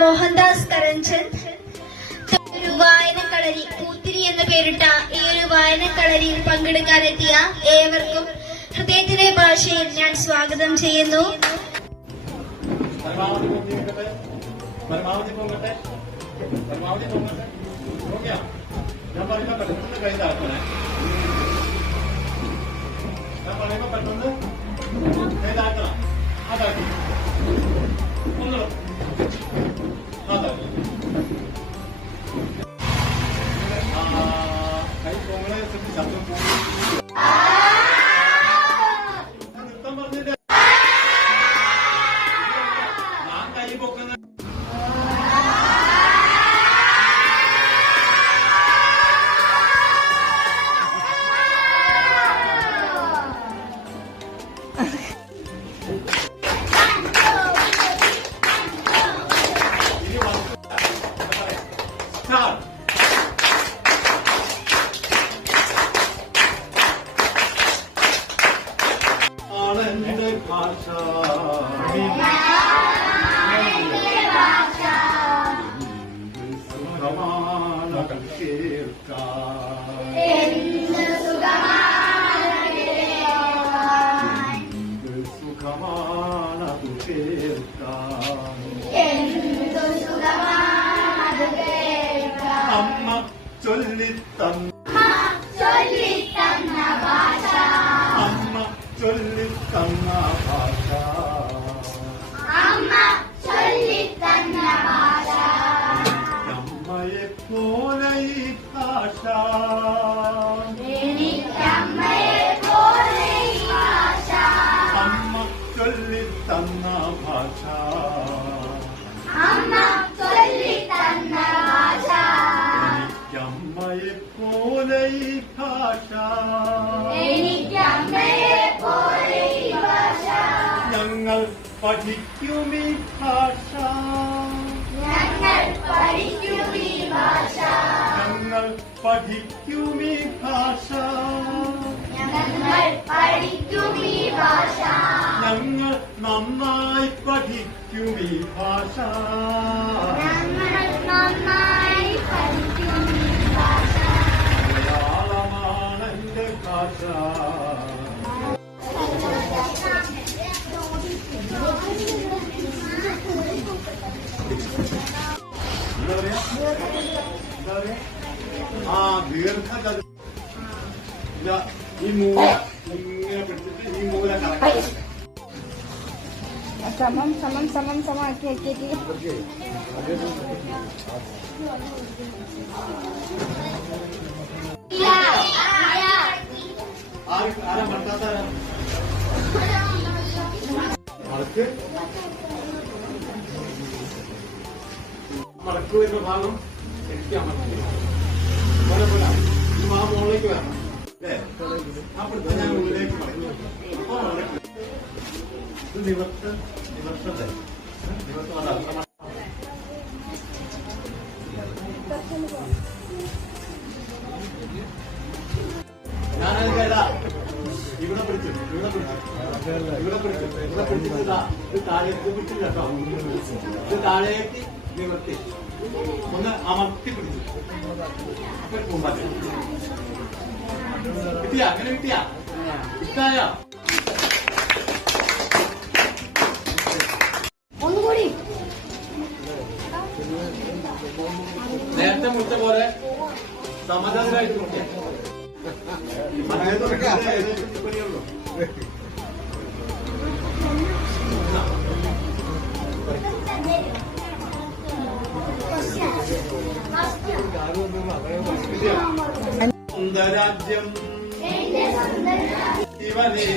മോഹൻദാസ് കരഞ്ചൻ ഒരു വായനക്കളരി പൂത്തിരി എന്ന് പേരിട്ട ഈ ഒരു വായനക്കളരിയിൽ പങ്കെടുക്കാനെത്തിയ ഏവർക്കും ഹൃദയത്തിലെ ഭാഷയിൽ ഞാൻ സ്വാഗതം ചെയ്യുന്നു. പരമാവധി പരമാവധി ഞാൻ പറയുമ്പോ പെട്ടെന്ന് കൈ താഴ്ത്തണേ. ഞാൻ പറയുമ്പോ പെട്ടെന്ന് ആ താഴ്ത്തി എന്റെ ഭാഷ സുഖമാണ് കേൾക്കാൻ എന്ത് സുഖമാണത് കേൾക്കാൻ അമ്മ ചൊല്ലിത്തന്ന അമ്മ ചൊല്ലിത്തന്ന ഞങ്ങൾ പഠിക്കും ഭാഷ. ഞങ്ങൾ പഠിക്കും ഈ ഭാഷ. ഞങ്ങൾ നന്നായി പഠിക്കും ഈ ഭാഷ. എന്താ ആ ദീർഘ ഇല്ല ഈ മൂല. ഇങ്ങനെ പിടിച്ചിട്ട് ഈ മൂല കറക്റ്റ് സമം സമം സമം സമം ആക്കി ആക്കി ആക്കി. ആര് മറക്കാത്ത മടക്ക്. മടക്ക് വരുന്ന ഭാഗം. ശരിക്കും അമർത്തി പോലെ പോലെ ഈ മാ മുകളിലേക്ക് വരണം അല്ലേ അപ്പോഴത്തെ ഞാൻ ഉള്ളിലേക്ക് മടക്ക് ഇത് നിവർത്ത് നിവർത്തല്ലേ നിവർത്ത് വന്ന ഞാനത് കേട്ടാ. ഇവിടെ പിടിച്ചു. ഇവിടെ പിടിച്ചു. ഇവിടെ പിടിച്ചു ഇവിടെ പിടിച്ചിട്ട് താഴേക്ക് പിടിച്ചില്ല കേട്ടോ. ഇത് താഴേക്ക് നിവർത്തി. ഒന്ന് അമർത്തി പിടിച്ചു കിട്ടിയാ? അങ്ങനെ കിട്ടിയാ? കിട്ടായോ ഒന്നുകൂടി. നേരത്തെ മുട്ട പോലെ സമാധാനമായിട്ട് മുട്ടിയ రాజ్యం ఇవనే